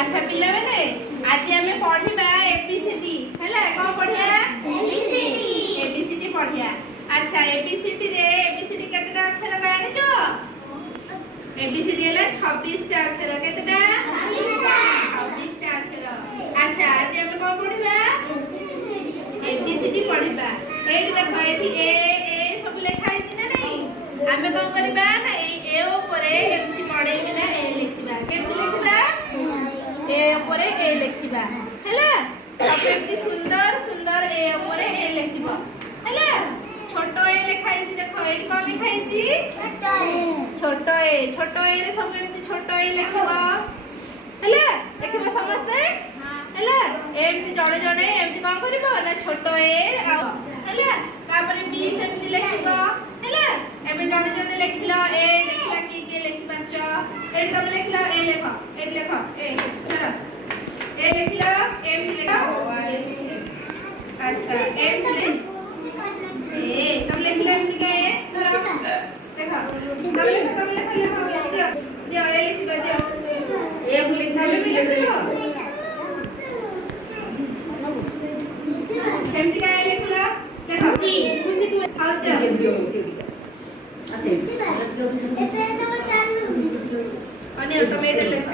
अच्छा पिला बेले आज आमे पढ़िबा एबीसीडी हैला को पढ़िया एबीसीडी पढ़िया। अच्छा एबीसीडी रे एबीसीडी केतेटा अक्षर जानि छ एबीसीडी हला 26 टा अक्षर केतेटा 26 टा अक्षर। अच्छा आज आमे को पढ़िबा एबीसीडी पढ़िबा। एठी देखो एठी ए सब लिखा है ना नहीं आमे को करबा ना ए ऊपर एमती पढ़े कि ना ए लिखिबा केमती लिखिबा ए ऊपर ए लिखिबा हैला सब एमती सुंदर सुंदर ए ऊपर ए लिखिबा हैला। छोटो ए लिखा है देखो एठी को लिखा है छोटो ए रे सब एमती छोटो ए लिखिबा हैला लिखिबा समझते हैला एमती जड़े जड़े एमती को करबो ना छोटो ए हैला तापरे बी सेमती लिखिबो हैला एबे जड़े जड़े लिखिलो ए लिखला की लिखि पांच एठी तमे लिखला ए लिखो एठी लिखो ए चलो ए लिखलो एम लिखो अच्छा एम लिख ए तमे लिखलो एम के चलो देखो तमे लिखो दियो दियो ए लिखिबो दियो ए लिखला लिखो एमती का ए लिखलो खुशी खुशी तू खाओ जा अनि तमे एटा लेख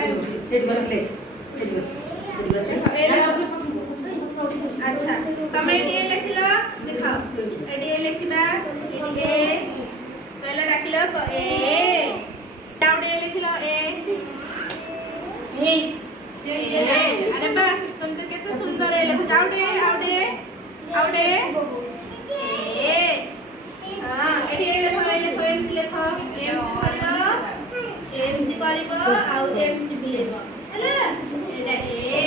अच्छा तमे एटी लिखलो लिखाओ एटी लिखिबा एटी ए पहले डाकिलो तो ए डाउडे लिखलो ए अरे बा तुम तो कितना सुंदर है लिखो जाउडे आउडे आउडे ए हां एटी लिखो एमती लिखो एमती करिबो आउ एमती बिलेबो हैला एटा ए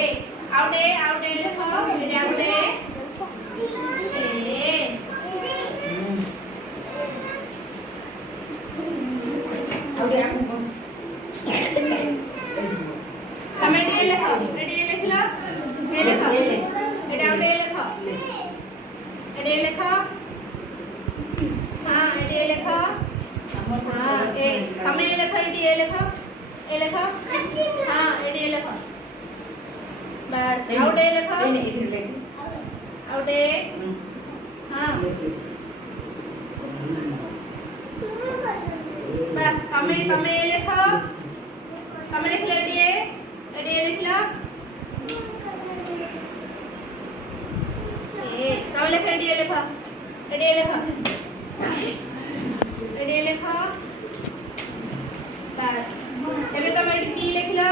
आउडे आउडे लिखो एटा आउडे ए आउडे आकु बस कमेडी लिखो एडी लिखलो ए लिखो एटा आउडे लिखो एडी लिखो हां एडी लिखो हां ए तमे लिखो एडी ए लिखो हां एडी लिखो बस आउडे लिखो आउडे हां बा तमे लिखो तमे लिखले एडी लिखलो ए तमे लिखो एडी लिखो एडी लिखो बस एबे तमे एडी बी लिखलो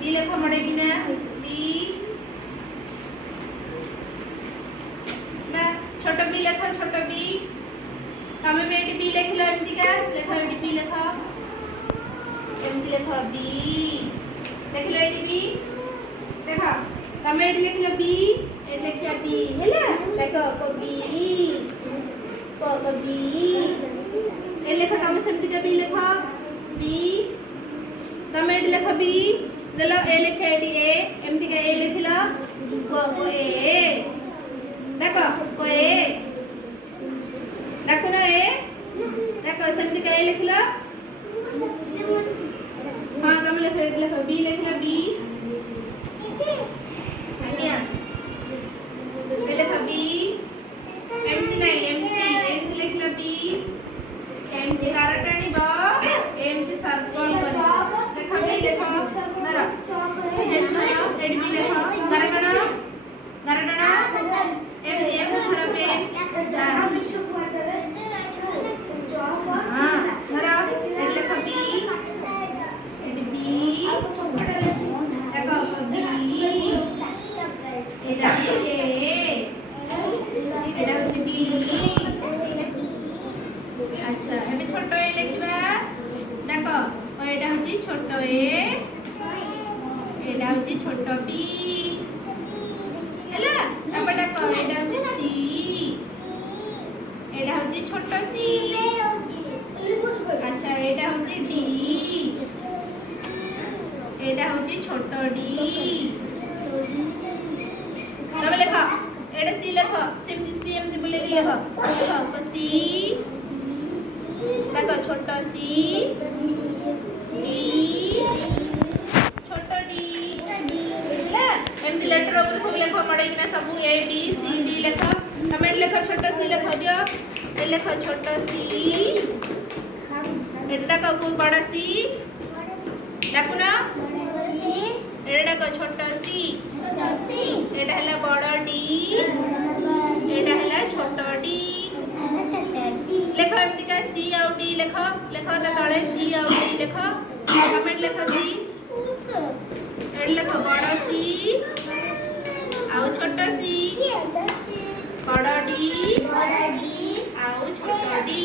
बी लिखो मडे किना बी बा छोटो बी लिखो छोटो बी तमे भी एडी बी लिखलो एमती का लिखो एडी बी लिखो एमती लिखो बी लिखलो एडी बी देखो तमे एडी लिखलो बी एडी लिखया बी हैला देखो को बी ए लिखो तमे सेमती का बी लिखो बी तमे एडी लिखो बी देलो ए लिखे एडी ए एमती का ए लिखलो को ए देखो को ए देखो ना ए देखो सेमती का ए लिखलो हां तमे लिखो बी लिखलो बी आनिया ए लिखो बी एमती नहीं एमती लिखलो बी एमती कारटाणी बो एमती सर्कल बनो देखो बी लिखो नरा एडी बी लिखो कारटाणा एमती एम थरा पेन हां नरा एडी लिखो बी एडी बी देखो बी एडा ए एडा होची बी अच्छा एबे छोटो ए लिखबा देखो ओ एडा होची छोटो ए एडा होची छोटो बी हैला अब देखो एडा होची सी एडा होची छोटो सी अच्छा एडा होची डी एडा होची छोटो डी तमे लिखो एडा सी लिखो सी एमती बोले लिखो देखो सी देखो छोटो सी ई बी सी डी लेख कमेंट लेख छोट सी लेख दियो ए लेख छोट सी एटा को बड़ सी डाकुन एटा को छोट सी एटा हला बड़ डी एटा हला छोट डी लेख एमती का सी आउ डी लेख लेख तले सी आउ डी लेख कमेंट लेख सी एट लेख बड़ सी आउ छोट सी बड़ डी आउ छोट डी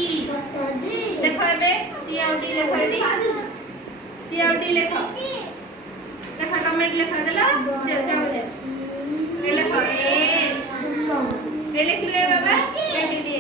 लेख एबे सी आउ डी लेख डी सी आउ डी लेख लेख कमेंट लेख देला दे जाओ दे ए लेख ए लिख ले बाबा ए डी